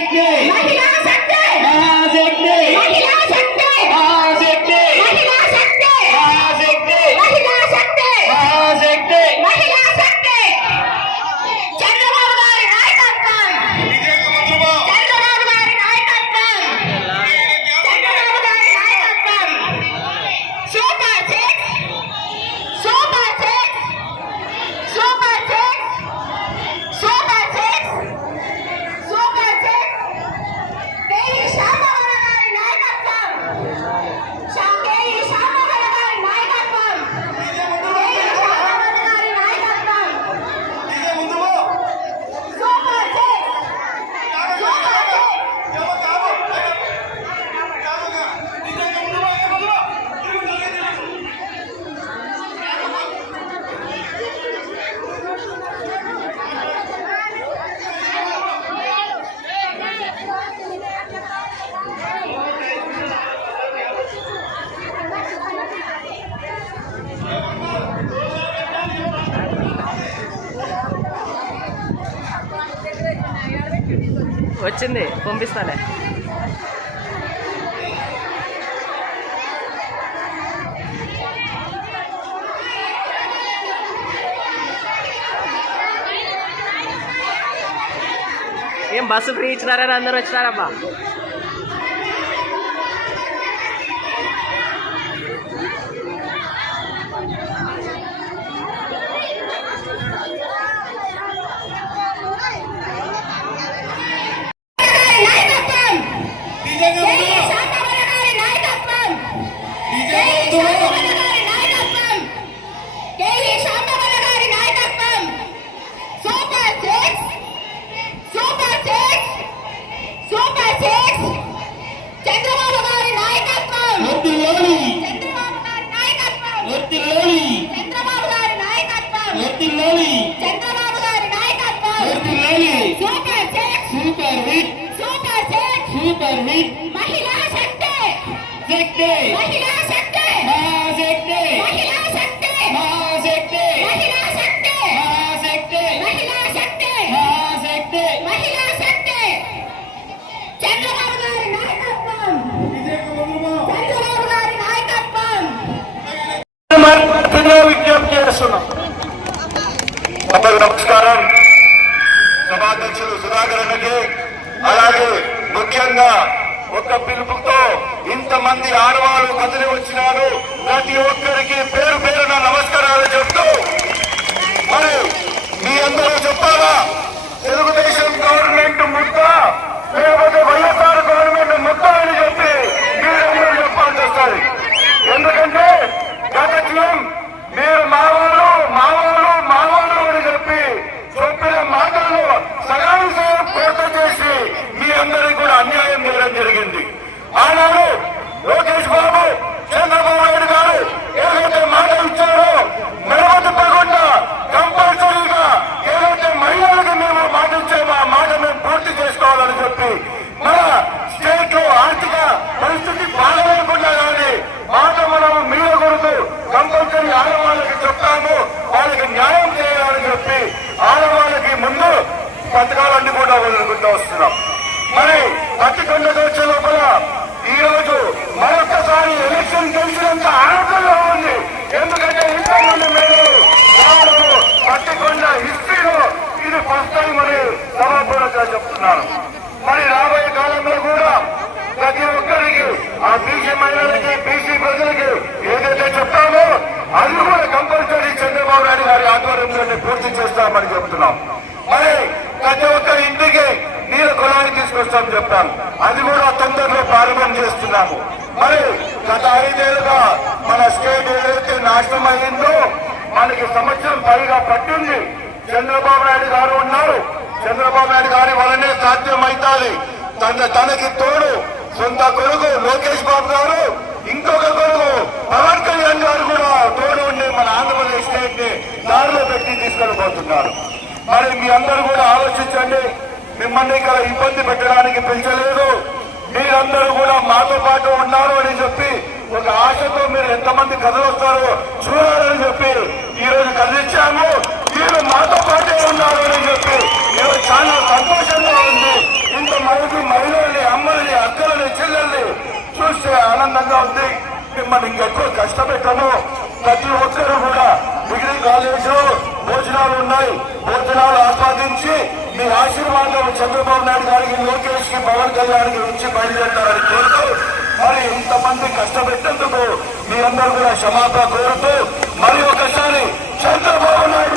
சக்தி. மகிழா சக்தி. மகா சக்தி. மகிழா சக்தி. மகா சக்தி. వచ్చింది పంపిస్తానే ఏం బస్సు ఫ్రీ ఇచ్చినారని అందరూ వచ్చినారమ్మా ಧರಿಸಿದಲ್ಲಿ ಮಹಿಳಾ ಶಕ್ತಿ ಶಕ್ತಿ ಮಹಿಳಾ ಶಕ್ತಿ ಮಹಾಶಕ್ತಿ ಮಹಿಳಾ ಶಕ್ತಿ ಮಹಾಶಕ್ತಿ ಮಹಿಳಾ ಶಕ್ತಿ ಮಹಾಶಕ್ತಿ ಮಹಿಳಾ ಶಕ್ತಿ ಮಹಾಶಕ್ತಿ ಮಹಿಳಾ ಶಕ್ತಿ ಚಂದ್ರಬಾಬು గారి నాయకత్వం చంద్రబాబు గారి నాయకత్వం మార్పును విజ్ఞప్తి చేస్తున్నాం అందరికీ నమస్కారం సభాధ్యక్షులు సుధాకర్ అలాగే ముఖ్యంగా ఒక పిలుపుతో ఇంతమంది ఆడవాళ్ళు కదిలి వచ్చిన చెప్తాను అది కూడా తొందరలో ప్రారంభం చేస్తున్నాము. మరి గత ఐదేళ్ళుగా మన స్టేట్ ఏదైతే నాశనం అయ్యిందో మనకి సంవత్సరం పైగా పట్టింది. చంద్రబాబు నాయుడు గారు ఉన్నారు. చంద్రబాబు నాయుడు గారి వలనే సాధ్యం అవుతుంది తన తనకి తోడు సొంత కొడుకు లోకేష్ బాబు గారు ఇంకొక కొడుకు పవన్ కళ్యాణ్ గారు కూడా తోడు ఉండి మన ఆంధ్రప్రదేశ్ స్టేట్ని దారిలో పెట్టి తీసుకెళ్ళిపోతున్నారు మరి మీ అందరూ కూడా ఆలోచించండి. మిమ్మల్ని ఇక్కడ వారికి పెంచలేదు మీరందరూ కూడా మాతో పాటు ఉన్నారు అని చెప్పి ఒక ఆశతో మీరు ఎంతమంది కథలు వస్తారో చూడాలని చెప్పి ఈ రోజు కదిలిచ్చాము. మీరు మాతో పాటే ఉన్నారు అని చెప్పి ఈరోజు చాలా సంతోషంగా ఉంది. ఇంత మనకి మహిళల్ని అమ్మల్ని అక్కలని చెల్లెల్ని చూస్తే ఆనందంగా ఉంది. మిమ్మల్ని ఇంకెక్కువ కష్టపెట్టము. ప్రతి ఒక్కరు కూడా డిగ్రీ కాలేజు భోజనాలు ఉన్నాయి. భోజనాలు ఆస్వాదించి మీ ఆశీర్వాదం చంద్రబాబు నాయుడు గారికి లోకేష్కి పవన్ కళ్యాణ్కి ఇచ్చి బయలుదేరతారని కోరుతూ మరి ఇంతమంది కష్టపెట్టేందుకు మీ అందరూ కూడా క్షమాపణ కోరుతూ మరి ఒకసారి చంద్రబాబు నాయుడు